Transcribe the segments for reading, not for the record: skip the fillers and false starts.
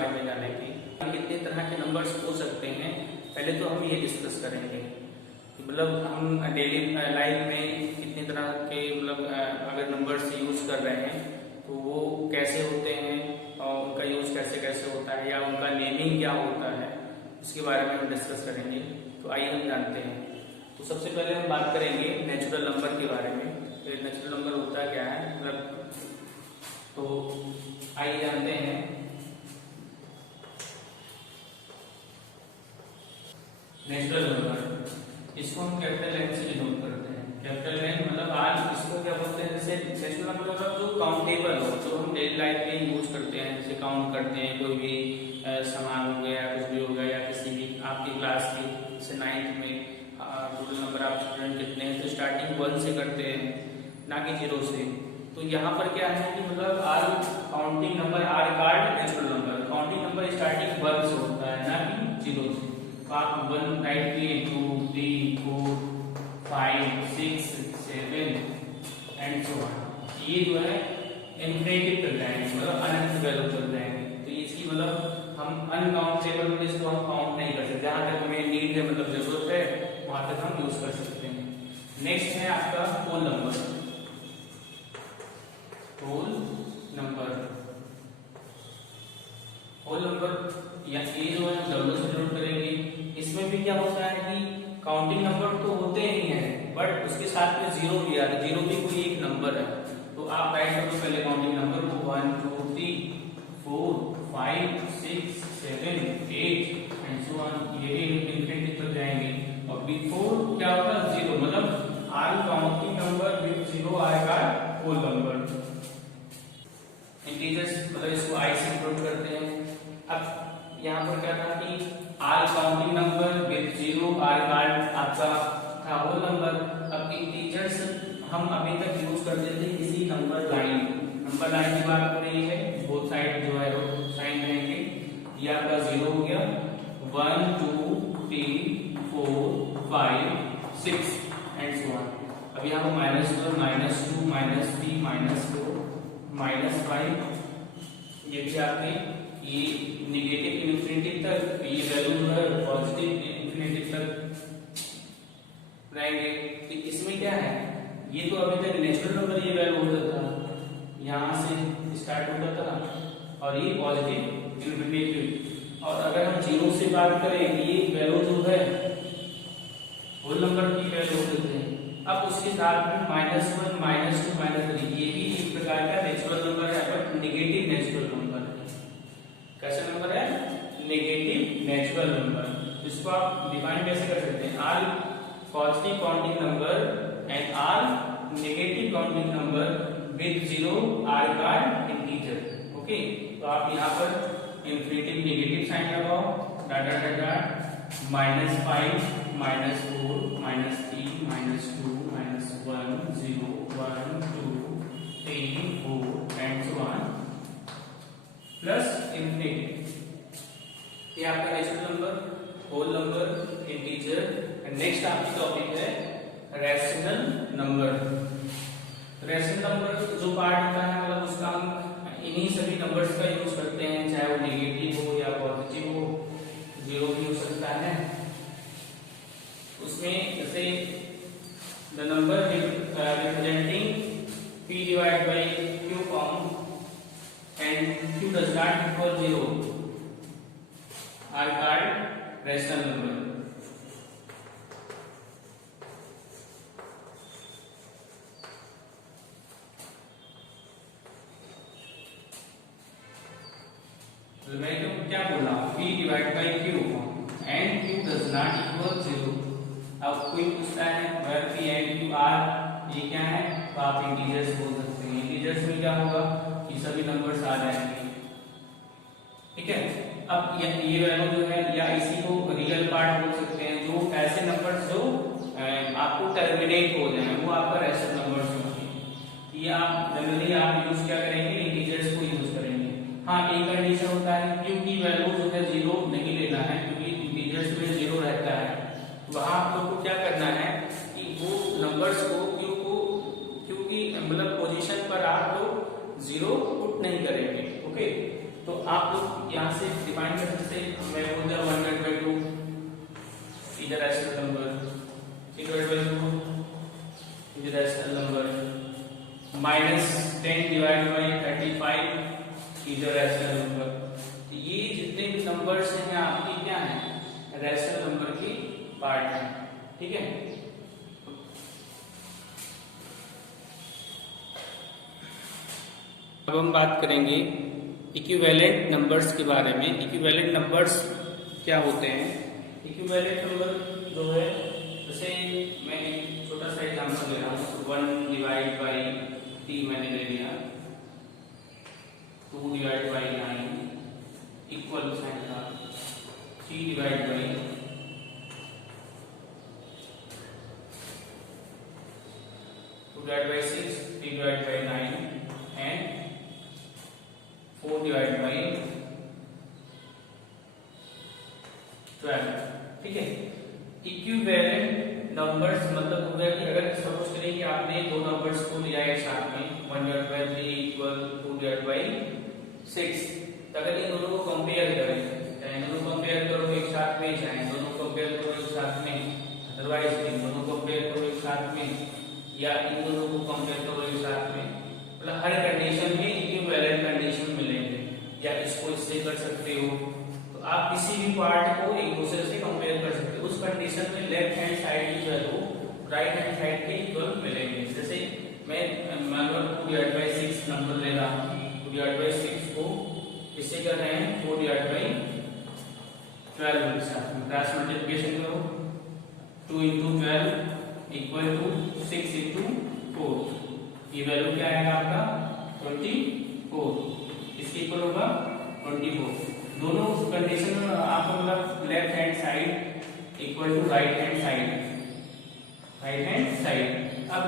बारे में जानेंगे। कितने तरह के नंबर्स हो सकते हैं, पहले तो हम ये डिस्कस करेंगे। मतलब हम डेली लाइफ में कितने तरह के अगर नंबर्स यूज कर रहे हैं तो वो कैसे होते हैं और उनका यूज कैसे कैसे होता है या उनका नेमिंग क्या होता है, इसके बारे में हम डिस्कस करेंगे। तो आइए हम जानते हैं। तो सबसे पहले हम बात करेंगे नेचुरल नंबर के बारे में। तो नेचुरल नंबर होता क्या है, तो आइए जानते हैं। नेचुरल नंबर, इसको हम कैपिटल एन से डिनोट करते हैं। कैपिटल एन मतलब आज इसको क्या बोलते हैं, जैसे नेचुरल नंबर मतलब जो काउंटेबल हो, जो हम डेली लाइफ में यूज करते हैं, जैसे काउंट करते हैं कोई भी सामान हो गया, कुछ भी हो गया, या किसी भी आपकी क्लास की जैसे 9th में टोटल नंबर आप स्टूडेंट कितने हैं, तो स्टार्टिंग 1 से करते हैं ना कि 0 से। तो यहाँ पर क्या है कि मतलब are counting number are called natural number, counting number starting 1 से होता है ना कि 0 से। तो आप 1 टाइप किए, 2 3 4 5 6 7 एंड सो ऑन। ये जो है इनफिनिटी तक जाएंगे, मतलब अनंत वैल्यू तक जाएंगे। तो इसकी मतलब हम अनकाउंटेबल में इसको हम काउंट नहीं कर सकते, जहां तक हमें नीड है मतलब जरूरत है वहां तक हम यूज कर सकते हैं। नेक्स्ट है आपका whole number. Whole number, whole number या ये जो है डबल से डिनोट करेंगे। इसमें भी क्या होता है कि काउंटिंग नंबर तो होते ही हैं, बट उसके साथ में 0 भी आता है। 0 भी कोई एक नंबर है, तो आप राइट करो पहले काउंटिंग नंबर को 1 2 3 4 5 6 7 8 एंड सो ऑन। ये इनफिनिटी तक जाएंगे। और बिफोर क्या होगा 0, मतलब आर काउंटिंग नंबर विद 0 आएगा होल नंबर। इंटीजर्स मतलब इसको आई से डिनोट करते हैं। अब यहाँ पर क्या था कि are counting number with 0 are called आपका था होल नंबर। अब इंटीजर्स हम अभी तक यूज करते थे किसी नंबर लाइन की बात हो रही है, बोथ साइड जो है वो साइन रहेंगे। ये आपका 0 हो गया, 1 2 3 4 5 6 एंड सो ऑन। अब यहाँ पर -1 -2 -3 -4 -5, ये भी आपके ये नेगेटिव इन्फिनिटी तक, ये वैल्यू जो है पॉजिटिव इन्फिनिटी तक रहेंगे। तो इसमें क्या है, ये तो अभी तक नेचुरल नंबर ये वैल्यू होता था, यहाँ से स्टार्ट होता था और ये पॉजिटिव इन्फिनिटी। और अगर हम 0 से बात करें, ये वैल्यू जो है होल नंबर की वैल्यू होते हैं। अब उसके साथ में -1 -2 -3, ये भी एक प्रकार का नेचुरल नंबर है, बट नेगेटिव नेचुरल नंबर है। कैसा नंबर है, नेगेटिव नेचुरल नंबर। इसको आप डिफाइन कैसे कर सकते हैं, are positive counting number and are negative counting number with 0 are called integer. Okay, तो आप यहाँ पर इन्फिनिटी नेगेटिव साइन लगाओ, -5 -4 -3 -2 -1 0 1 2 3 4 and so on plus infinity. ये आपका natural number, whole number, integer. Next आपकी टॉपिक है रैशनल नंबर। रैशनल नंबर जो पार्ट होता है, मतलब उसका हम इन्हीं सभी नंबर्स का यूज करते हैं, चाहे वो नेगेटिव हो या पॉजिटिव हो, 0 भी हो सकता है। उसमें जैसे the number representing p divide by q form and q does not equal 0 are called rational number. तो मैं तो क्या बोल रहा हूँ, p divide by q and q does not equal 0। अब कोई पूछता है where p and q are, ये क्या है, तो आप इंटीजर्स बोल सकते हैं। इंटीजर्स में क्या होगा कि सभी नंबर्स आ जाएंगे, ठीक है। अब ये वैल्यू जो है, या इसी को रियल पार्ट बोल सकते हैं, जो ऐसे नंबर्स जो आपको टर्मिनेट हो जाए वो आपका रैशनल नंबर्स होंगे। ये आप जनरली आप यूज क्या करेंगे, इंटीजर्स को यूज करेंगे। हाँ, एक कंडीशन होता है q की वैल्यू जो है 0 नहीं लेना है, क्योंकि इंटीजर्स में 0 रहता है। वहां आप लोग को क्या करना है कि वो नंबर्स को q की मतलब पोजीशन पर आप लोग 0 पुट नहीं करेंगे। ओके, तो तो आप लोग यहाँ से डिफाइन कर सकते हैं, मैं बोल दिया 1/2 is a rational number, 3/2 is a rational number, -10 divide by 35 is a rational number. तो ये जितने भी नंबर्स हैं आपके क्या है, रैशनल नंबर के पार्ट है, ठीक है। अब हम बात करेंगे इक्विवेलेंट नंबर्स के बारे में। इक्विवेलेंट नंबर्स क्या होते हैं? इक्विवेलेंट नंबर जो है, जैसे मैं एक छोटा सा एग्जांपल ले रहा हूँ, 1 डिवाइड बाई 3 मैंने ले लिया, 2 डिवाइड बाई 9 इक्वल साइन था, 3 divide by 2 divide by 6, 3 divide by 9 and 4 divide by 12, ठीक है। इक्विवेलेंट नंबर्स मतलब हो गया कि अगर सपोज करें कि आपने दो नंबर्स को लिया है साथ में, 1/3 इक्वल 2/6, तो अगर इन दोनों को कंपेयर करें, चाहे दोनों कंपेयर करो एक साथ में, चाहे दोनों कंपेयर करो एक साथ में, अदरवाइज इन दोनों कंपेयर करो एक साथ में, या इन दोनों को कंपेयर करो एक साथ में, मतलब हर कंडीशन में इक्विवेलेंट कंडीशन मिलेंगे। या इसको इससे कर सकते हो, तो आप किसी भी पार्ट को एक दूसरे से कंपेयर कर सकते हो, उस कंडीशन में लेफ्ट हैंड साइड की वैल्यू राइट हैंड साइड के इक्वल मिलेंगे। जैसे मैं मान लो 2/6 नंबर ले रहा हूँ, 2/6 को किससे कर रहे हैं, 4/12 के साथ में क्रॉस मल्टीप्लिकेशन करो, 2 × 12 इक्वल टू 6 × 4, ये वैल्यू क्या आएगा आपका 24, इसके इक्वल होगा 24। दोनों कंडीशन में आपको मतलब left hand side equal to right hand side. अब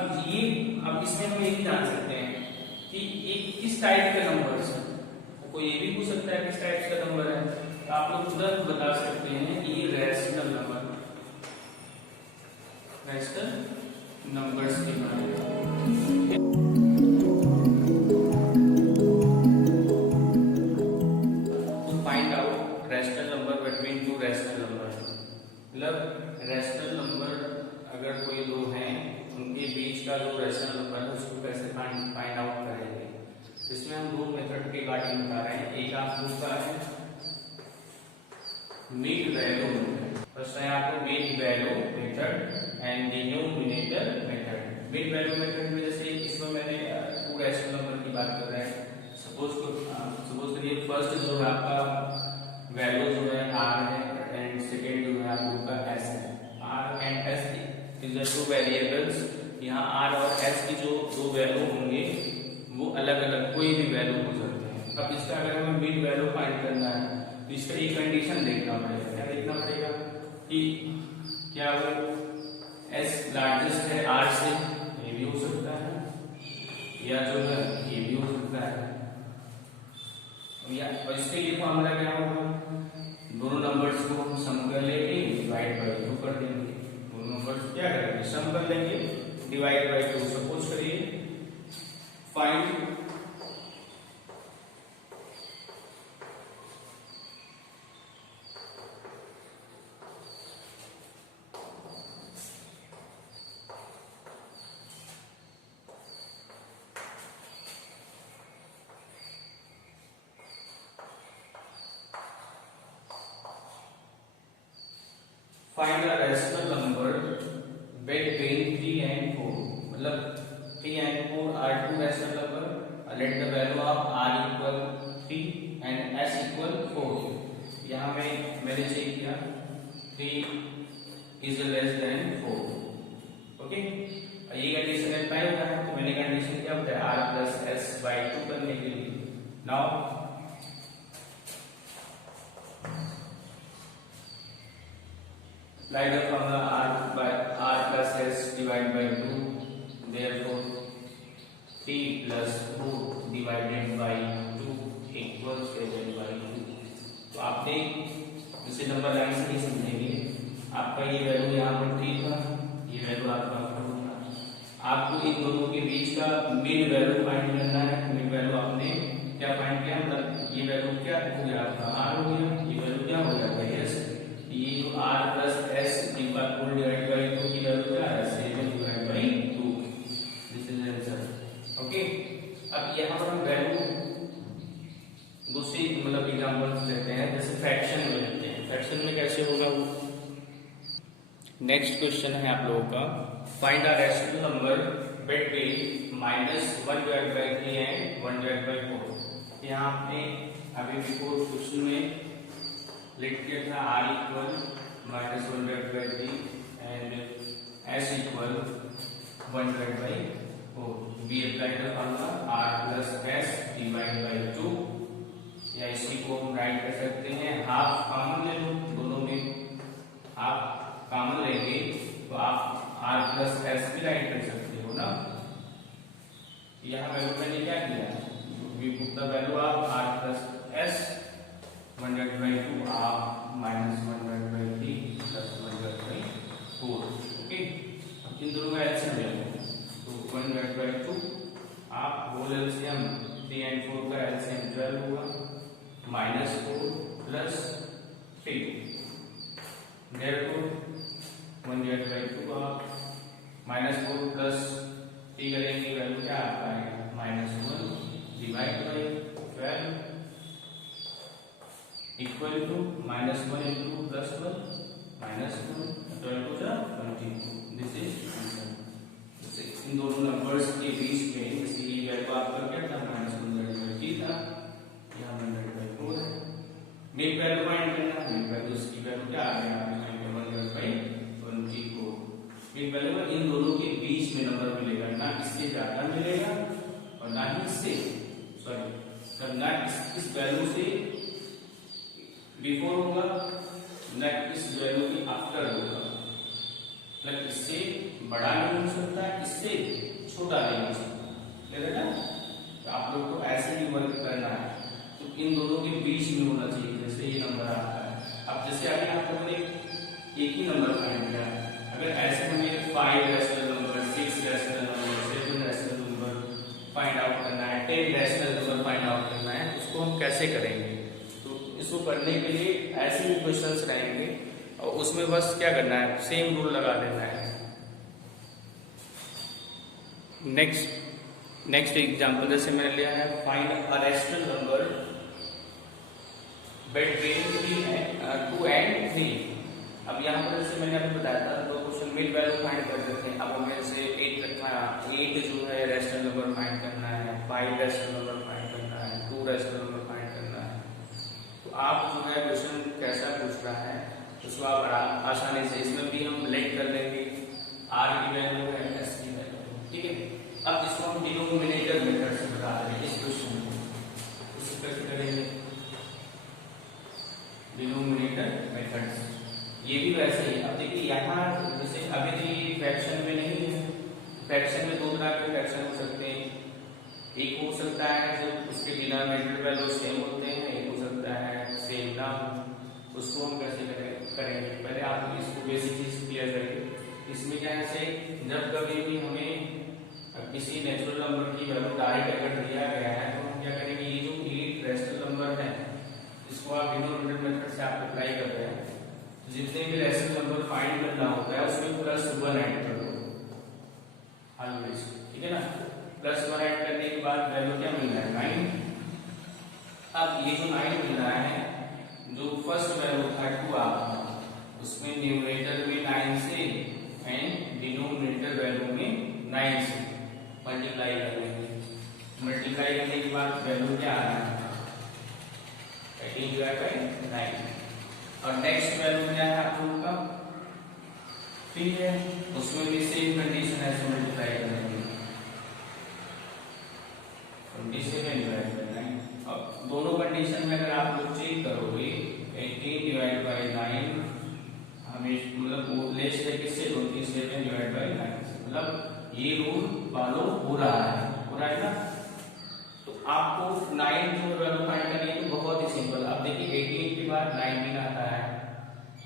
इसमें हम ये भी जान सकते हैं कि एक किस टाइप का नंबर है, कोई ये भी पूछ सकता है किस टाइप का नंबर है, तो आप लोग तुरंत बता सकते हैं कि ये रैशनल नंबर्स के बारे में। Rational number between two rational number, मतलब रैशनल नंबर अगर कोई दो हैं उनके बीच का जो रैशनल नंबर है उसको कैसे फाइंड आउट करेंगे। इसमें हम दो मेथड के बारे में बता रहे हैं। एक आप दूसरा है मिड वैल्यू मेथड, फर्स्ट है आपको mid value method and denominator method. Mid value method में जैसे इसमें मैंने टू रैशनल नंबर की बात कर रहे हैं, सपोज करिए फर्स्ट जो है आपका वैल्यू जो है r है एंड सेकेंड जो है आप लोग का s है। r and s is the two variables. यहाँ r और s की जो दो वैल्यू होंगे वो अलग अलग कोई भी वैल्यू हो सकते हैं। अब इसका अगर हमें मिड वैल्यू फाइंड करना है तो इसका एक कंडीशन देखना पड़ेगा। क्या देखना पड़ेगा कि क्या वो s लार्जेस्ट है r से, ये भी हो सकता है, या जो है ये भी हो सकता है। और इसके लिए फॉर्मूला क्या होगा, दोनों नंबर्स को हम सम कर लेंगे, डिवाइड बाय 2 कर देंगे। दोनों नंबर्स क्या करेंगे, सम कर लेंगे, डिवाइड बाय 2। सपोज करिए find find a rational number between 3 and 4, मतलब 3 and 4 are two rational number. Let the value of r equal 3 and s equal 4. यहाँ मैंने चेक किया 3 is less than 4, ओके। ये कंडीशन अप्लाई होता है, तो मैंने कंडीशन क्या बताया, r plus s by 2 करने के लिए। Now apply the formula r plus s divided by 2, therefore 3 plus 4 divided by 2 equals 7 by 2। तो आपने इसे नंबर लाइन से नहीं समझेंगे, आपका ये वैल्यू यहाँ पर 3 था, ये वैल्यू आपका 4 था। आपको इन दोनों के बीच का मिड वैल्यू फाइंड करना है। मिड वैल्यू आपने क्या फाइंड किया, मतलब ये वैल्यू क्या हो गया आपका आर हो गया, ये वैल्यू क्या हो गया एस, ये r plus s whole divide by 2 की वैल्यू क्या है 7 divide by 2। This is answer. Okay, अब यहाँ पर हम वैल्यू दूसरी मतलब एग्जांपल लेते हैं, जैसे फ्रैक्शन में लेते हैं। फ्रैक्शन में कैसे होगा वो, नेक्स्ट क्वेश्चन है आप लोगों का, find the rational number between -1 divide by 3 and 1 divide by 4। यहाँ आपने अभी बिफोर क्वेश्चन में लिख किया था r equal -1 divide by 3 and s equal 1 divide by 4। We apply the formula r plus s divide by 2, या इसी को हम राइट कर सकते हैं हाफ कॉमन ले लो, दोनों में हाफ कॉमन लेंगे तो आप r प्लस एस भी राइट कर सकते हो ना। यहाँ वैल्यू मैंने क्या किया, we put the value of r plus S 1 divide by 2 आप -1 divide by 3 plus 1 divide by 4। Okay, इन दोनों का एलसीएम ले लो, तो 1 डिवाइड बाई 2 आप होल एलसीएम 3 एंड 4 का एलसीएम 12 हुआ, -4 प्लस 3, therefore 1 डिवाइड बाई 2 आप -4 प्लस 3 करेंगे वैल्यू क्या आ पाएगा -1 divide by 12 equal to -1 into +1 -1 12 टू जा 22। This is answer. इन दोनों नंबर्स के बीच में इसकी वैल्यू आपका क्या था -1/3 था, यहाँ 1/4 है। मिड वैल्यू फाइंड करना, मिड वैल्यू इसकी वैल्यू क्या आ गया 1/24। मिड वैल्यू में इन दोनों के बीच में नंबर मिलेगा, ना इससे ज्यादा मिलेगा और ना ही इससे सॉरी ना इस वैल्यू से बिफोर होगा ना इस वैल्यू के आफ्टर होगा, मतलब इससे बड़ा नहीं हो सकता, इससे छोटा नहीं हो सकता, ले ना। तो आप लोग को ऐसे ही वर्क करना है, तो इन दोनों के बीच में होना चाहिए, जैसे ये नंबर आता है। अब जैसे अभी आप लोगों ने एक ही नंबर फाइंड किया, अगर ऐसे हमें 5 rational number, 6 rational number, 7 rational number find out करना है, 10 रैशनल नंबर फाइंड आउट करना है, उसको हम कैसे करेंगे। तो इसको करने के लिए ऐसे ही क्वेश्चंस रहेंगे और उसमें बस क्या करना है, सेम रूल लगा देना है। नेक्स्ट एग्जांपल जैसे मैंने लिया है, find a rational number between 2 and 3। अब यहाँ पर जैसे मैंने आपको बताया था दो क्वेश्चन मिड वैल्यू फाइंड करते थे, अब हमें से 8 रखना है, 8 जो है रैशनल नंबर फाइंड करना है, 5 रैशनल नंबर फाइंड करना है, 2 रैशनल नंबर फाइंड करना है। तो आप जो है क्वेश्चन कैसा पूछ रहा है उसको आप आसानी से इसमें भी हम लेट कर लेंगे, r की वैल्यू है s की वैल्यू, ठीक है। अब इसको हम डिनोमिनेटर मेथड से बता रहे हैं, इस क्वेश्चन को उसी कैसे करेंगे डिनोमिनेटर मेथड से, ये भी वैसे ही। अब देखिए यहाँ जैसे अभी तो ये फ्रैक्शन में नहीं है, फ्रैक्शन में 2 तरह के फ्रैक्शन हो सकते हैं, एक हो सकता है जब उसके डिनोमिनेटर वैल्यू सेम होते हैं, एक हो सकता है सेम ना हो, उसको हम कैसे करेंगे। पहले आप इसको बेसिक चीज क्लियर करेंगे। इसमें क्या है, जब कभी भी हमें किसी नेचुरल नंबर की वैल्यू डायरेक्ट अगर दिया गया है तो हम क्या करेंगे, ये जो 8 रैशनल नंबर है इसको आप डिनोमिनेटर मेथड से आप अप्लाई कर रहे हैं, जितने भी रैशनल नंबर फाइंड करना होता है उसमें +1 ऐड कर दो ऑलवेज, ठीक है ना। +1 ऐड करने के बाद वैल्यू क्या मिल रहा है 9। अब ये जो 9 मिल रहा है, जो फर्स्ट वैल्यू था 2 आपका, उसमें न्यूमरेटर में 9 से एंड डिनोमिनेटर वैल्यू में 9 से मल्टीप्लाई कर लेंगे। मल्टीप्लाई करने के बाद वैल्यू क्या आ रहा है 18/9। और नेक्स्ट वैल्यू क्या है आप लोगों का 3 है, उसमें भी सेम कंडीशन है, तो मल्टीप्लाई करेंगे 27/9। अब दोनों कंडीशन में अगर आप लोग चेक करोगे 18/9 हमें मतलब लेस है किससे 27/9, मतलब ये रूल फॉलो हो रहा है ना। तो आपको 9 जो वैल्यू फाइंड करनी है तो बहुत ही सिंपल। अब देखिए 18 के बाद 19 आता है,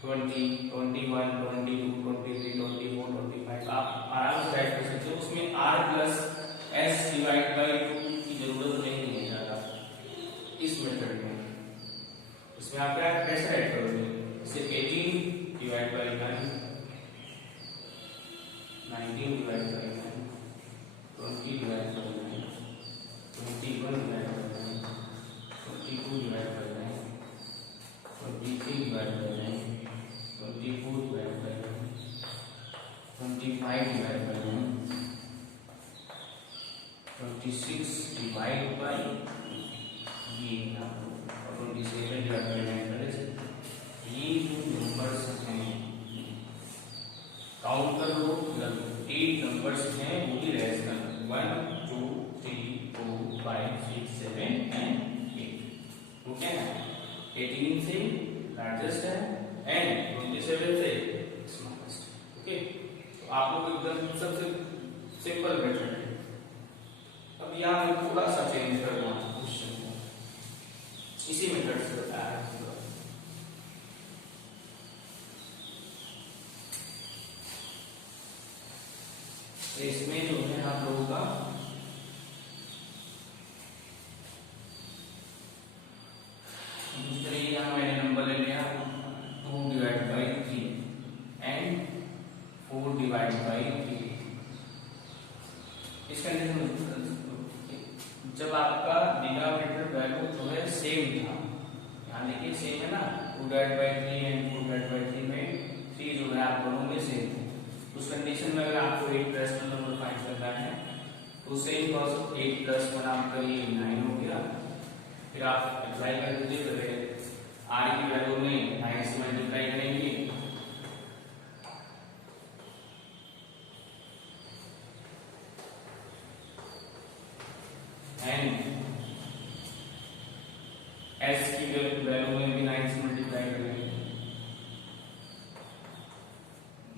20, 21, 22, 23, 24, 25 आप आराम से राइट कर सकते हो। उसमें r plus s divide by 2 की जरूरत नहीं है ज्यादा। इस इस मेथड में, इसमें आप क्या कैसे ऐड करोगे, जैसे 18 divide by 9, 19 divide by 9, 20 divide by 9, 21 divide by 9, 22 divide by 9, 23 divide by 9, 24 divide by 9, 25 divide by 9, 26 divide by ये यहाँ और 27 डिवाइड बाई 9 करें। ये जो नंबर्स हैं काउंट कर लो, 8 नंबर्स हैं वो भी रैशनल, 1 2 3 4 5 6 7 एंड 8, ओके ना। 18 से लार्जेस्ट है एंड 27 से स्मॉलेस्ट, ओके। तो आप लोग एकदम सबसे सिंपल मेथड है। अब यहाँ मैं थोड़ा सा चेंज कर रहा हूँ क्वेश्चन को, इसी मेथड से बताया है पूरा। तो इसमें जो है आप लोगों का दूसरे, यहाँ मैंने नंबर ले लिया 2 divide by 3 and 4 divide by 3। इस कंडीशन जब आपका डिनोमिनेटर वैल्यू जो है सेम था, यहाँ देखिए सेम है ना, 2 divide by 3 and 4 divide by 3 में 3 जो है आप दोनों में सेम थे। उस कंडीशन में अगर आपको 8 रैशनल नंबर फाइंड करना है तो सेम प्रोसेस 8 प्लस 1 आपका ये 9 हो गया, फिर आप अप्लाई कर दीजिए, फिर r की वैल्यू में 9 से मल्टीप्लाई करेंगे, एंड s की वैल्यू में भी 9 से मल्टीप्लाई करेंगे,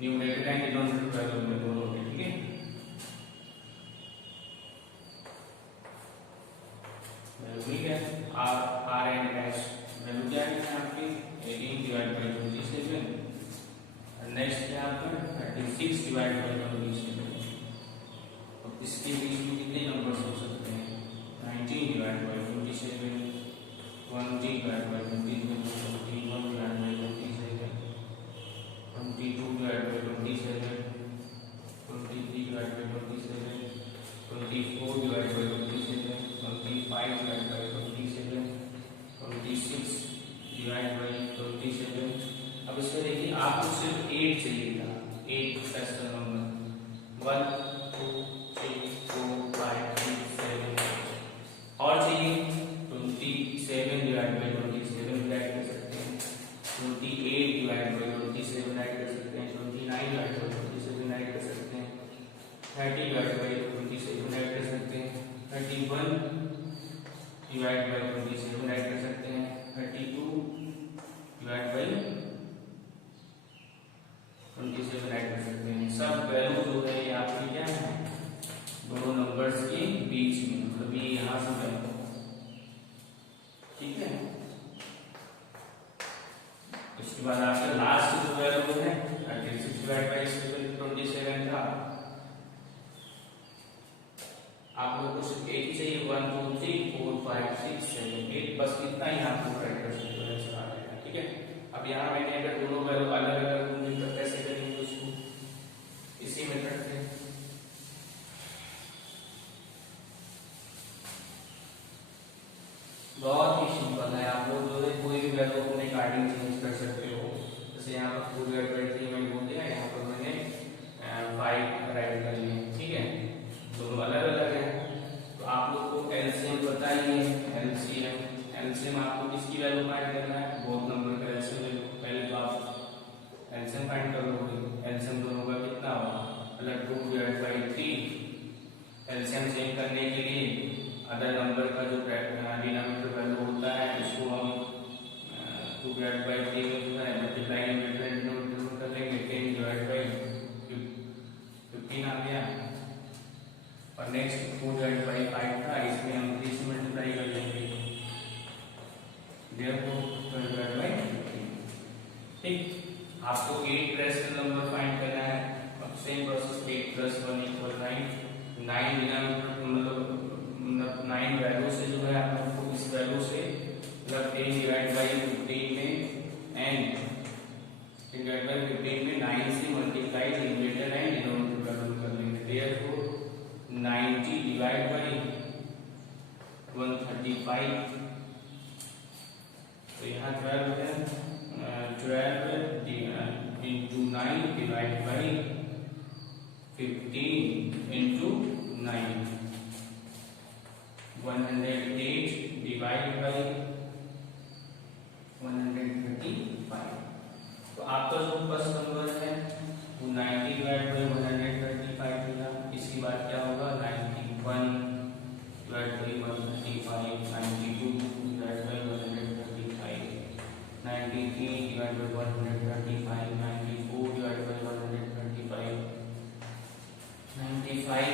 न्यूमरेटर एंड डिनोमिनेटर वैल्यू में दोनों के, ठीक है। वैल्यू ठीक है, r एंड s वैल्यू क्या है आपकी 18 डिवाइड बाई 27, नेक्स्ट है आपका 36 डिवाइड बाई 27। अब इसके बीच में कितने नंबर्स हो सकते हैं, 19 divide by 27, 20 divide by 27, 21 divide by 27, 22 divide by 27, 23 divide by 27, 24 divide by 27, 25 divide by 27, 26 divide by 27। अब इसमें देखिए आपको सिर्फ 8 चाहिए था, 8 रैशनल नंबर 1 2 3 4 5 6 7 और चाहिए 27 डिवाइड बाई 27 ऐड कर सकते हैं, 28 डिवाइड बाई 27 ऐड कर सकते हैं, 29 डिवाइड बाई 27 ऐड कर सकते हैं, 30 डिवाइड बाई 27 ऐड कर सकते हैं, 31 डिवाइड बाई 27 ऐड कर सकते हैं, 32 डिवाइड बाई 27 ऐड कर सकते हैं। सब वैल्यू जो है ये आपकी क्या है, दोनों नंबर्स के बीच में, मतलब ये यहाँ से वैल्यू, ठीक है। उसके बाद आपका लास्ट जो वैल्यू है 36 डिवाइड बाई 27 था, आप लोग को सिर्फ 8 चाहिए, 1 2 3 4 5 6 7 8, बस इतना ही आपको ऐड कर सकते हो, ऐसा आ जाएगा, ठीक है। अब यहाँ मैंने अगर दोनों वैल्यू अलग अलग होंगे तो कैसे करेंगे उसको, इसी मेथड से बहुत ही सिंपल है। आप लोग जो है कोई भी वैल्यू अपने अकॉर्डिंग चेंज कर सकते हो, जैसे यहाँ पर 4 डिवाइड बाई 3 मैंने बोल दिया, यहाँ पर मैंने 5 राइट कर लिया, ठीक है, दोनों अलग अलग है। तो आप लोग को एलसीएम पता ही है, एलसीएम आपको किसकी वैल्यू फाइंड करना है, बोथ नंबर का एलसीएम ले लो, पहले तो आप एलसीएम फाइंड कर लोगे, एलसीएम दोनों का कितना होगा, मतलब 2 डिवाइड बाई 3, एलसीएम सेम करने के लिए अदर नंबर का जो डिनोमिनेटर वैल्यू होता है उसको हम 2 डिवाइड बाई 3 में जो है मल्टीप्लाई में डिनोमिनेटर कर लेंगे, 10 डिवाइड बाई 15 आ गया, और नेक्स्ट 4 डिवाइड बाई 5 था, इसमें हम 3 से मल्टीप्लाई कर लेंगे, देयरफॉर 12 डिवाइड बाई 3, ठीक। आपको 8 रैशनल नंबर फाइंड करना है, अब सेम प्रोसेस 8 + 1 = 9 डिनोमिनेटर मतलब 9 वैल्यू से जो है आपको इस वैल्यू से 135। तो यहाँ 12 है, 12 into 9 divide by 15 into 9, 108 divide by 135। तो आपका जो फर्स्ट नंबर है वो 90 डिवाइड बाई 135 मिला। इसके बाद क्या होगा, 91 divide by 135, 92 divide by 135, 93 divide by 135, 94 divide by 135, 95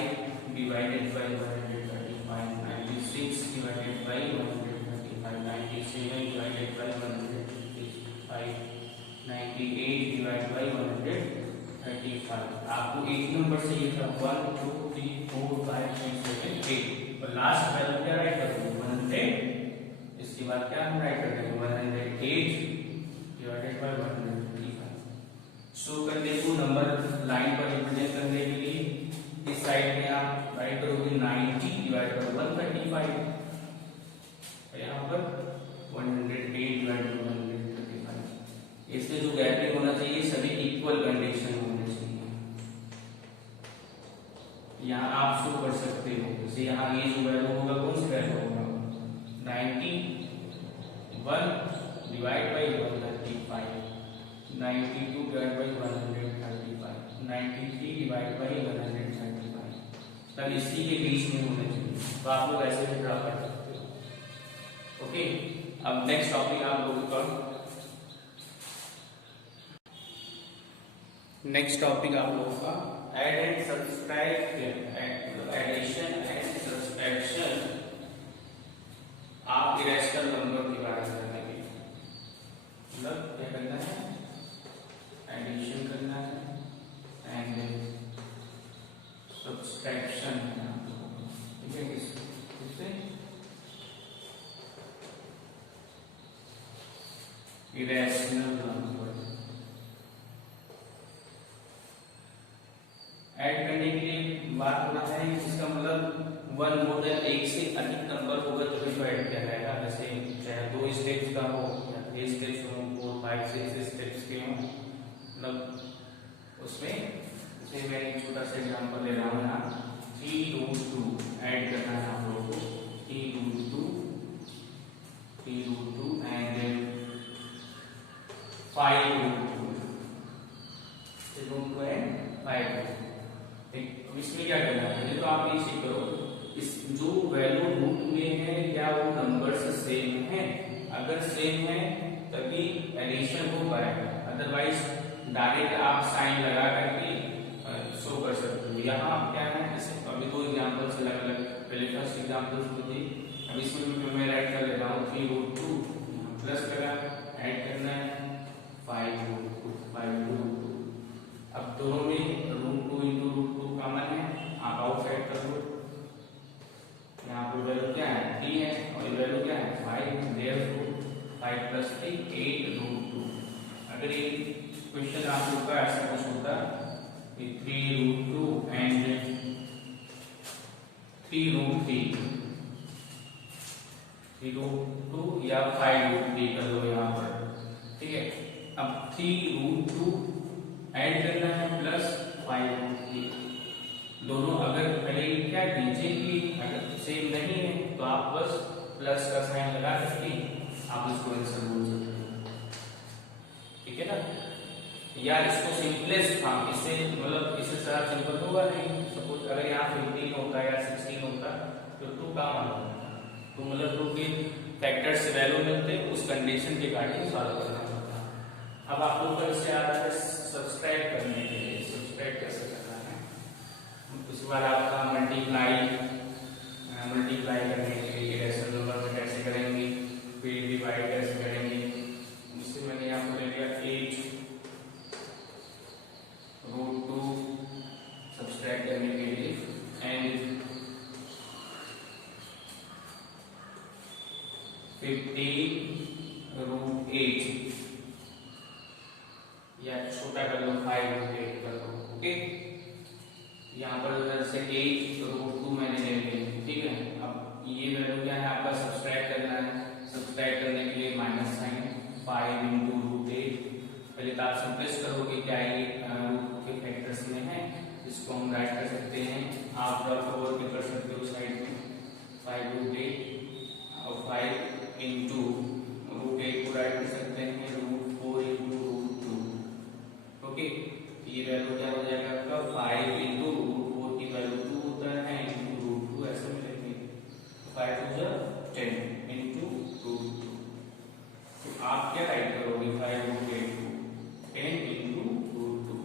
divided by 135, 96 divided by 135, 97 divided by 135, 98 divide by 135। आपको एक नंबर से ये था 1 2 3 4 5 6 7 8 और लास्ट वैल्यू क्या राइट करोगे 100। इसके बाद क्या हम राइट करेंगे 108 डिवाइडेड बाई 135। शो कर देखो नंबर लाइन पर रिप्रेजेंट करने के लिए इस साइड में आप राइट करोगे 90 डिवाइड बाई 135 और यहाँ पर 108 डिवाइड बाई 135। इसमें जो गैपिंग होना चाहिए सभी इक्वल कंडीशन होने चाहिए। यहाँ आप शो कर सकते हो, जैसे यहाँ ये जो वैल्यू होगा कौन सी वैल्यू होगा 91 divide by 135, 92 divide by 135, 93 divide by 135, तब इसी के बीच में होने चाहिए। तो आप लोग ऐसे भी ड्रा कर सकते हो। ओके, अब नेक्स्ट टॉपिक आप लोगों का आप लोगों का add and subtract, addition and subtraction आप इरेशनल नंबर की बात करेंगे। मतलब क्या करना है, एडिशन करना है एंड सब्सट्रैक्शन है आप लोगों को, ठीक है। किससे इरेशनल नंबर ऐड करने के लिए बात होना है जिसका मतलब वन मोर देन एक से अधिक नंबर होगा तो इसको ऐड किया जाएगा। जैसे चाहे 2 स्टेप्स का हो या 3 स्टेप्स हो, 4 5 6 स्टेप्स के हो, मतलब उसमें जैसे मैं एक छोटा सा एग्जांपल ले रहा हूँ ना, 3√2 ऐड करना है आप लोगों को, 3√2 एंड 5√2 एंड 5√2। इसमें क्या करना है, तो आप ये चेक करो इस जो वैल्यू रूट में है क्या वो नंबर से सेम है। अगर सेम है तभी एडिशन हो पाएगा, अदरवाइज डायरेक्ट आप साइन लगा करके शो कर सकते हो। यहाँ क्या है, जैसे अभी 2 एग्जांपल्स अलग अलग, पहले फर्स्ट एग्जांपल को दी, अब इसमें मैं राइट कर लेता हूँ 3√2 प्लस करा, ऐड करना है 5√2। अब दोनों में √2 इंटू √2 कॉमन है, आप आउटसाइड कर दो। यहाँ पर वैल्यू क्या है 3 है और ये वैल्यू क्या है 5, देयरफॉर 5 प्लस 3 8√2। अगर ये क्वेश्चन आप लोग का ऐसा कुछ होता कि 3√2 एंड 3√3 या 5√3 कर दो यहाँ पर, ठीक है। अब 3√2 ऐड करना है प्लस 5√3, दोनों अगर पहले क्या नीचे की अगर सेम नहीं है तो आप बस प्लस का साइन लगा करके आप इसको आंसर बोल सकते हो, ठीक है ना। या इसको सिंपलेस्ट, हाँ इससे मतलब इससे सारा सिंपल होगा नहीं। सपोज अगर यहाँ 15 होता या 16 होता तो 2 का मान होता, तो मतलब 2 के फैक्टर से वैल्यू मिलते उस कंडीशन के अकॉर्डिंग सॉल्व करना होता। अब आप लोग को इससे आ रहा है सब्सट्रैक्ट करने के लिए, सब्सट्रैक्ट कैसे करना है, उसके बाद आपका मल्टीप्लाई करने के लिए इरेशनल नंबर से कैसे करेंगे, फिर डिवाइड कैसे करेंगे। जिससे मैंने यहाँ पर ले लिया 8√2 सब्सट्रैक्ट करने के लिए एंड 15√8 या छोटा कर लो 5√8 कर लो, ओके। यहाँ पर जैसे 8√2 मैंने ले लिया, ठीक है। अब ये वैल्यू क्या है आपका सब्सट्रैक्ट इंटू रूट 8। पहले तो आप सिंपलेस्ट करोगे क्या ये रूट के फैक्टर्स में है, इसको हम राइट कर सकते हैं। आप डॉट ओवर भी कर सकते हो साइड में, 5 रूट 8 और 5 इंटू रूट 8 को राइट कर सकते हैं रूट 4 इंटू रूट 2। ओके, ये वैल्यू क्या हो जाएगा आपका 5 इंटू रूट 4 की वैल्यू 2 होता है इंटू रूट 2 ऐसे मिलेगी, 5 टू जा 10 इंटू रूट 2। तो आप क्या राइट करोगे 5 रूट 8 को 10 into root 2,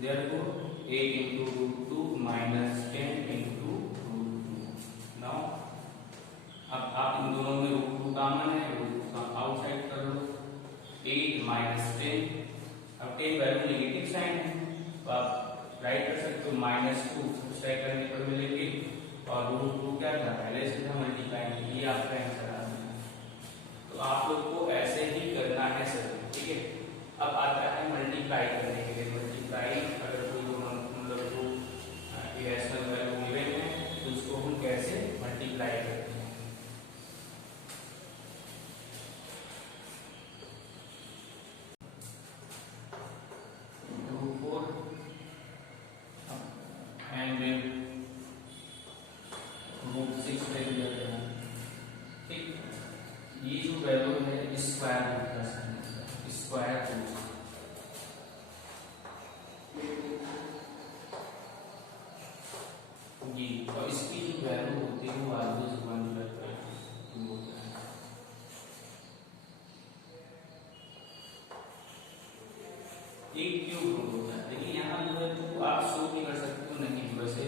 therefore 8 into root 2 minus 10 into root 2। Now अब आप इन दोनों में रूट 2 कॉमन है, रूट 2 आउटसाइड कर लो, 8 माइनस 10। अब 10 वैल्यू नेगेटिव साइन है तो आप राइट कर सकते हो -2 सब्सट्रैक्ट करने पर मिलेगी, और रूट 2 क्या था पहले से था मल्टीप्लाई, ये आपका आंसर आ गया। तो आप लोग को ऐसे ही करना है सर, ठीक है। अब आता है मल्टीप्लाई करने के लिए। मल्टीप्लाई अगर कोई मतलब जो इरेशनल वैल्यू गिवन है तो उसको हम कैसे मल्टीप्लाई करते हैं। रूट 4 एंड रूट 6 ले लिया गया, ठीक। ये जो वैल्यू है स्क्वायर रूट का साइन होता है, स्क्वायर रूट ये, और इसकी जो वैल्यू होती है वो ऑलवेज 1/2 होता है। एक क्यूब रूट होता है, लेकिन यहाँ जो है तो आप शो नहीं कर सकते हो, नहीं वैसे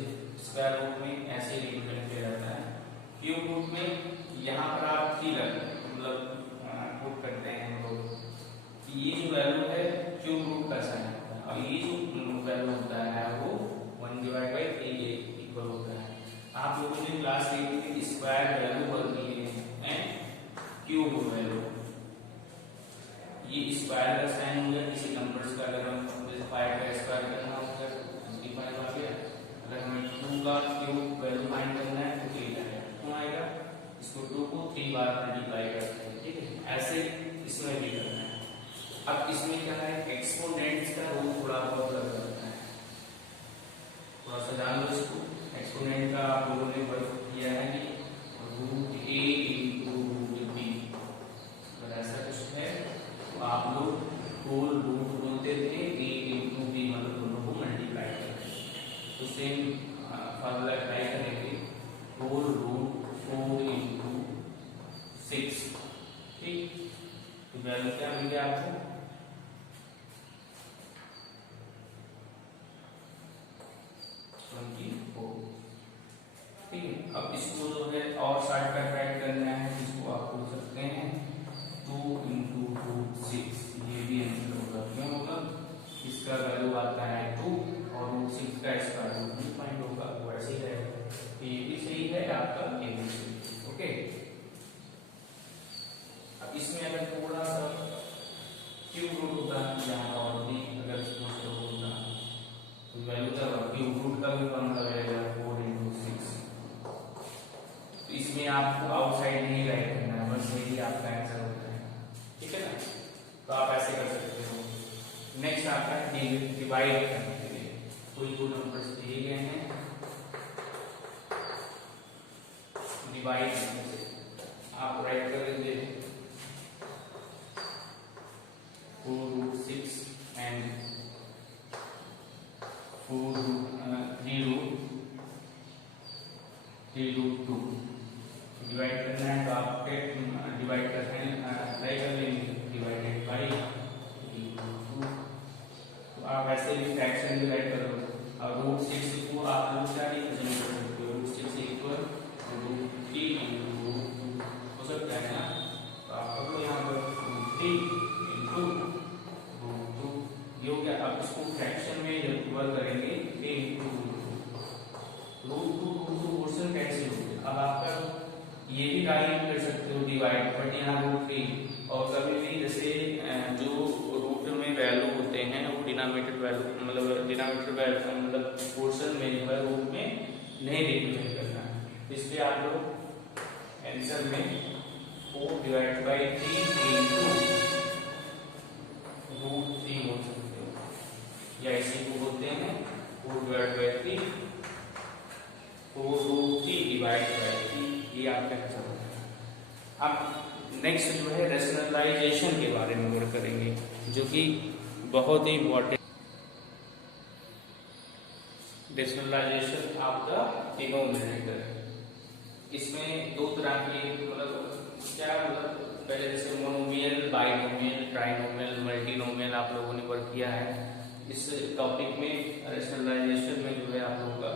स्क्वायर रूट में ऐसे रिप्रेजेंट किया जाता है। क्यूब रूट में यहाँ पर आप मतलब पुट करते हैं हम लोग कि ये जो वैल्यू है क्यूब रूट का साइन होता है, और ये जो वैल्यू होता है वो 1/3 के इक्वल होता है। आप लोगों ने क्लास 8 में स्क्वायर वैल्यू पढ़ ली है, क्यूब वैल्यू, ये स्क्वायर का साइन हो गया किसी नंबर्स का। अगर हम जैसे 5 का स्क्वायर करना होगा तो 25 आ गया, अगर हमें 2 का क्यूब वैल्यू फाइंड करना है तो 8 आएगा। क्यों आएगा, इसको 2 को 3 बार मल्टीप्लाई करते हैं, ठीक है। ऐसे इसमें भी करना है। अब इसमें क्या है एक्सपोनेंट्स का रूल थोड़ा बहुत अलग रहता है, थोड़ा सा जान लो इसको। एक्सपोनेंट का आप लोगों ने वर्क किया है कि root a into root b, अगर ऐसा कुछ है तो आप लोग होल रूट बोलते थे, a इंटू b मतलब दोनों को मल्टीप्लाई करते हैं। तो सेम फॉर्मूला अप्लाई करेंगे, होल रूट 4 इंटू 6, ठीक। तो वैल्यू क्या मिल गया आपको 24, ठीक है। अब इसको जो है और शॉर्टकट राइट करना है, इसको आप बोल सकते हैं 2 इंटू रूट 6, ये भी आंसर होगा। क्यों होगा, इसका वैल्यू आता है 2 और रूट 6 का स्क्वायर रूट भी फाइंड होगा, वो ऐसे ही रहेगा। ये भी सही है आपका, ये भी सही है, ओके। अब इसमें अगर थोड़ा सा क्यूब रूट होता है यहाँ और भी अगर होता तो वैल्यू का क्यूब रूट का भी फॉर्मूला रहेगा 4 इंटू 6। तो इसमें आपको आउटसाइड नहीं राइट करना है, बस यही आपका आंसर होता है, ठीक है ना। तो आप ऐसे कर सकते हो। नेक्स्ट आता है डिवाइड करने के लिए। कोई दो नंबर्स दिए गए हैं, डिवाइड करने से आप राइट कर लेंगे 4 रूट 6 एंड 3 रूट 2 डिवाइड करना है। तो आप डिवाइड करने ट्राई कर लेंगे, डिवाइडेड बाई 3 रूट 2। तो आप ऐसे भी फ्रैक्शन भी राइट करोगे, और रूट 6 को आप लोग क्या रिप्रेजेंट कर सकते हो, root 6 equal root 3 into root 2 हो सकता है ना। तो आप कर लो यहाँ पर रूट 3 इंटू रूट 2, ये हो गया। अब इसको फ्रैक्शन में जब वर्क करेंगे 3 इंटू रूट 2 पोर्शन कैंसिल हो गया। अब आपका ये भी डायरेक्ट कर सकते हो डिवाइड, बट यहाँ रूट 3, और कभी भी जैसे जो रूट में वैल्यू होते हैं वो डिनोमिनेटर वैल्यू मतलब पोर्शन में जो है रूट में नहीं रिप्रेजेंट करना है। इसलिए आप लोग आंसर में 4 डिवाइड बाई 3 इंटू जो कि बहुत ही important, rationalisation of the denominator. इसमें दो तरह के मतलब क्या मतलब पहले जैसे मोनोमियल, बाइनोमियल, ट्राइनोमियल, मल्टीनोमियल आप लोगों ने वर्क किया है। इस टॉपिक में रेशनलाइजेशन में जो है आप लोगों का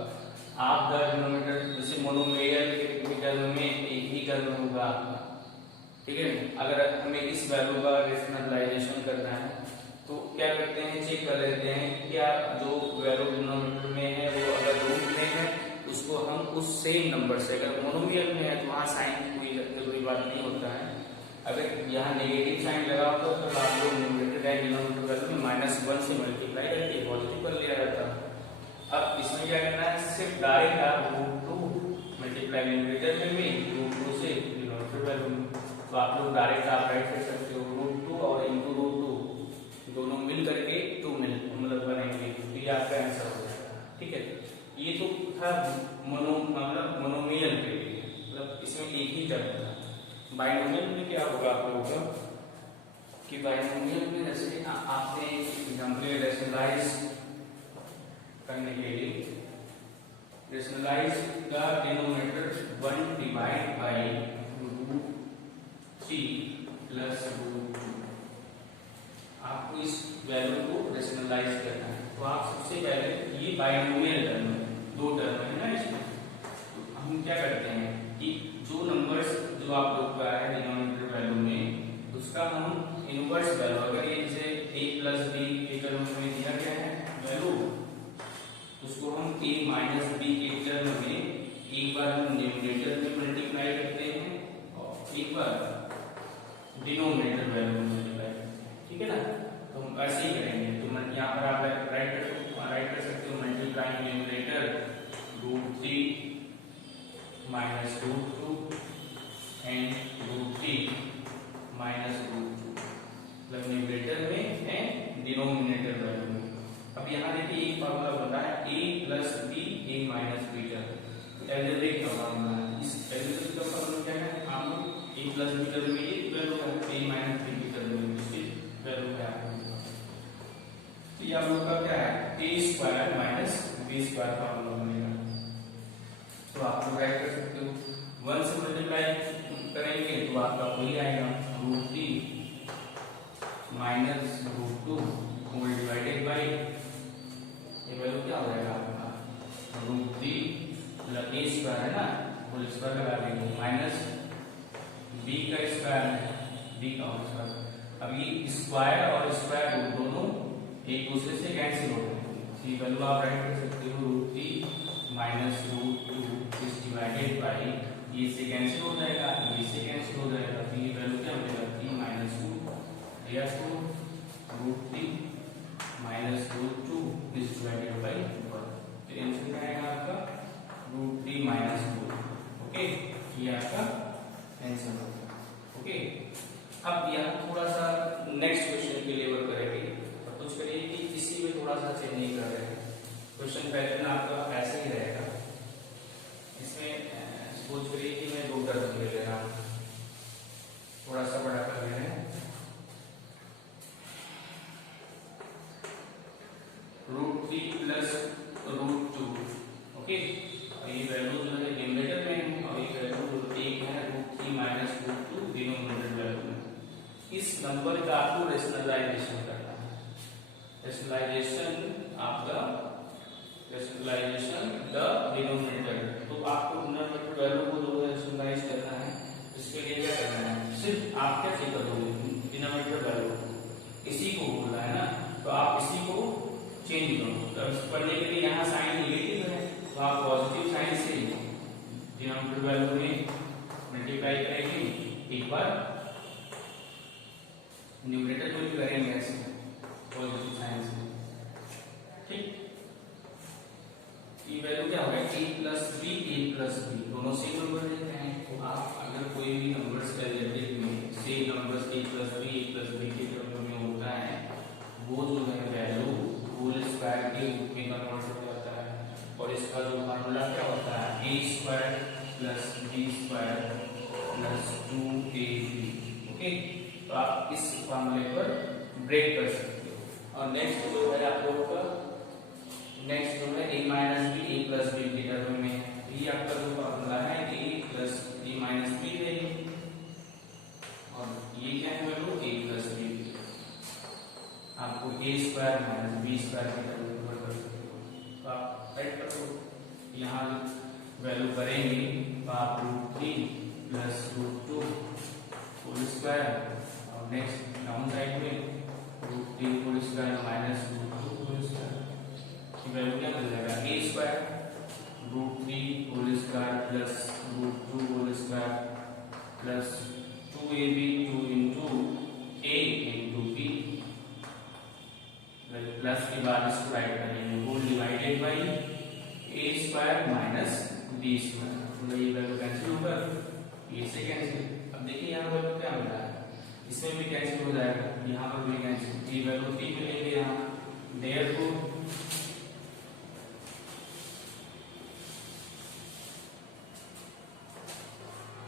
आप द डिनोमिनेटर, जैसे मोनोमियल के टर्म में एक ही टर्म होगा आपका, ठीक है। अगर हमें इस वैल्यू का रेशनलाइजेशन करना है तो क्या करते हैं, चेक कर लेते हैं क्या जो वैल्यू डिनोमिनेटर में है वो अगर रूट में है उसको हम उस सेम नंबर से, अगर मोनोमियल में है तो वहाँ साइन कोई जरूरी बात नहीं होता है। अगर यहाँ नेगेटिव साइन लगा होता तो आप लोग न्यूमरेटर एंड डिनोमिनेटर वैल्यू में -1 से मल्टीप्लाई करके पॉजिटिव कर लिया जाता। अब इसमें क्या करना है, सिर्फ डायरेक्ट आप √2 मल्टीप्लाई न्यूमरेटर में √2 से डिनोमिनेटर वैल्यू में, तो आप लोग डायरेक्ट आप राइट कर सकते हो √2 और इंटू √2 दोनों मिल करके 2 मतलब बनेंगे, तो ये आपका आंसर हो जाएगा, ठीक है। ये तो था मतलब मोनोमियल के लिए, मतलब इसमें एक ही टर्म था। बाइनोमियल में क्या होगा आप लोगों का कि बाइनोमियल में जैसे आपने एग्जाम्पल रेशनलाइज करने के लिए rationalise the denominator 1 divide by √3 plus √2, आपको इस वैल्यू को रेशनलाइज करना है। तो आप सबसे पहले ये बाइनोमियल टर्म है, दो टर्म है ना इसमें, तो हम क्या करते हैं कि जो नंबर्स जो आप लोग का है डिनोमिनेटर वैल्यू में उसका हम इनवर्स वैल्यू, अगर ये जैसे a प्लस b के टर्म में दिया गया है वैल्यू, उसको हम a माइनस b के टर्म में एक बार हम न्यूमरेटर में मल्टीप्लाई करते हैं और एक बार डिनोमिनेटर वैल्यू में मल्टीप्लाई करते हैं, ठीक है ना। तो हम ऐसे ही करेंगे, तो यहाँ पर आप राइट कर सकते हो multiply numerator √3 minus √2 and √3 minus √2, मतलब न्यूमरेटर में एंड डिनोमिनेटर वैल्यू में। अब यहाँ देखिए एक फॉर्मूला बता है a plus b a minus b term, algebraic का फॉर्मूला है। इस एल्जेब्रिक का फॉर्मूला क्या है, आप लोग a प्लस b टर्म में ये वैल्यू है, a माइनस b की टर्म में इसकी वैल्यू है आपको, तो ये आप लोग का क्या है a square minus b square formula बनेगा। तो आप लोग राइट कर सकते हो 1 से मल्टीप्लाई करेंगे तो आपका वही आएगा √3 माइनस √2 होल डिवाइडेड बाय, ये वैल्यू क्या हो जाएगा आपका √3 मतलब a स्क्वायर है ना, होल स्क्वायर लगा देंगे माइनस b का स्क्वायर है, b का होल स्क्वायर। अब ये स्क्वायर और स्क्वायर रूट दोनों एक दूसरे से कैंसिल हो जाएंगे, ये वैल्यू आप राइट कर सकते हो √3 माइनस √2 इज डिवाइडेड बाय, ये से कैंसिल हो जाएगा, ये से कैंसिल हो जाएगा, तो ये वैल्यू क्या हो जाएगा 3 माइनस 2 या तो √3 माइनस √2 इज डिवाइडेड बाय 1, तो आंसर क्या आएगा आपका √3 माइनस 2, ओके, ये आपका आंसर होगा, ओके। अब यहाँ थोड़ा सा नेक्स्ट क्वेश्चन के लिए वर्क करेंगे, और कुछ करिए कि इसी में थोड़ा सा चेंज नहीं कर रहे हैं। क्वेश्चन पैटर्न आपका ऐसे ही रहेगा, इसमें सपोज करिए कि मैं 2 टर्म ले ले रहा हूँ, थोड़ा सा बड़ा कर रहे हैं, √3 प्लस √2, ओके। ये वैल्यू जो है न्यूमरेटर में और ये वैल्यू एक है √3 माइनस √2 डिनोमिनेटर वैल्यू में। इस नंबर का आपको रेशनलाइजेशन करना है, रेशनलाइजेशन आपका रेशनलाइजेशन द डिनोमिनेटर, तो आपको डिनोमिनेटर वैल्यू को जो रेशनलाइज करना है, इसके लिए क्या करना है, सिर्फ आप क्या चेक करोगे डिनोमिनेटर वैल्यू, इसी को बोलना है ना, तो आप इसी को चेंज करो। तो करने के लिए यहाँ साइन नेगेटिव है तो आप पॉजिटिव साइन से डिनोमिनेटर वैल्यू में मल्टीप्लाई करेंगे, एक बार न्यूमरेटर को भी करेंगे ऐसे पॉजिटिव साइन से, ठीक। ये वैल्यू क्या होगा a प्लस b दोनों सेम नंबर लेते हैं, तो आप अगर कोई भी नंबर्स का एल्जेब्रिक में same numbers a plus b के टर्म में होता है, वो जो है वैल्यू होल स्क्वायर के रूप में कन्वर्ट हो जाता है, और इसका जो फार्मूला क्या होता है a square plus b square plus 2ab, okay. तो आप इस फार्मूले पर इंटीग्रेट कर सकते हो। और नेक्स्ट जो है आप लोगों का नेक्स्ट जो है a minus b a plus b के टर्म में ये आपका जो फॉर्मूला है a plus a minus b है और ये क्या है वैल्यू a प्लस बी आपको a square minus b square के टर्म में कर सकते हो। तो आप राइट करो यहाँ वैल्यू करेंगे तो आप √3 प्लस √2 होल स्क्वायर और नेक्स्ट डाउन साइड में √3 whole square minus √2 whole square की वैल्यू क्या मिल जाएगा a square √3 whole square plus √2 whole square plus 2ab 2 into a into b plus के बाद इसको राइट करेंगे whole divided by a square minus b square तो ये वैल्यू कैंसिल होगा ये से कैंसिल। अब देखिए यहाँ वैल्यू क्या मिल रहा है इसमें भी कैंसिल हो जाएगा यहाँ पर भी कैंसिल ये वैल्यू 3 मिलेंगे यहाँ therefore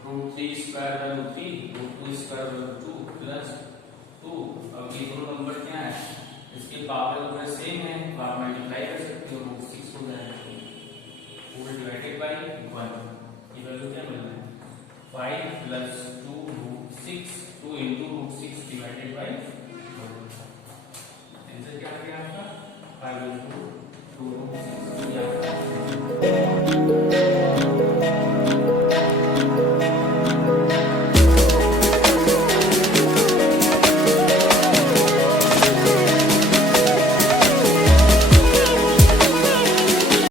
√3 square value 3 √2 square value 2 plus 2। अब ये दोनों नंबर क्या है इसके पावर अगर सेम है तो आप मल्टीप्लाई कर सकते हो 6 हो जाएगा होल डिवाइडेड बाय 1 ये वैल्यू क्या मिल रहा है 5 प्लस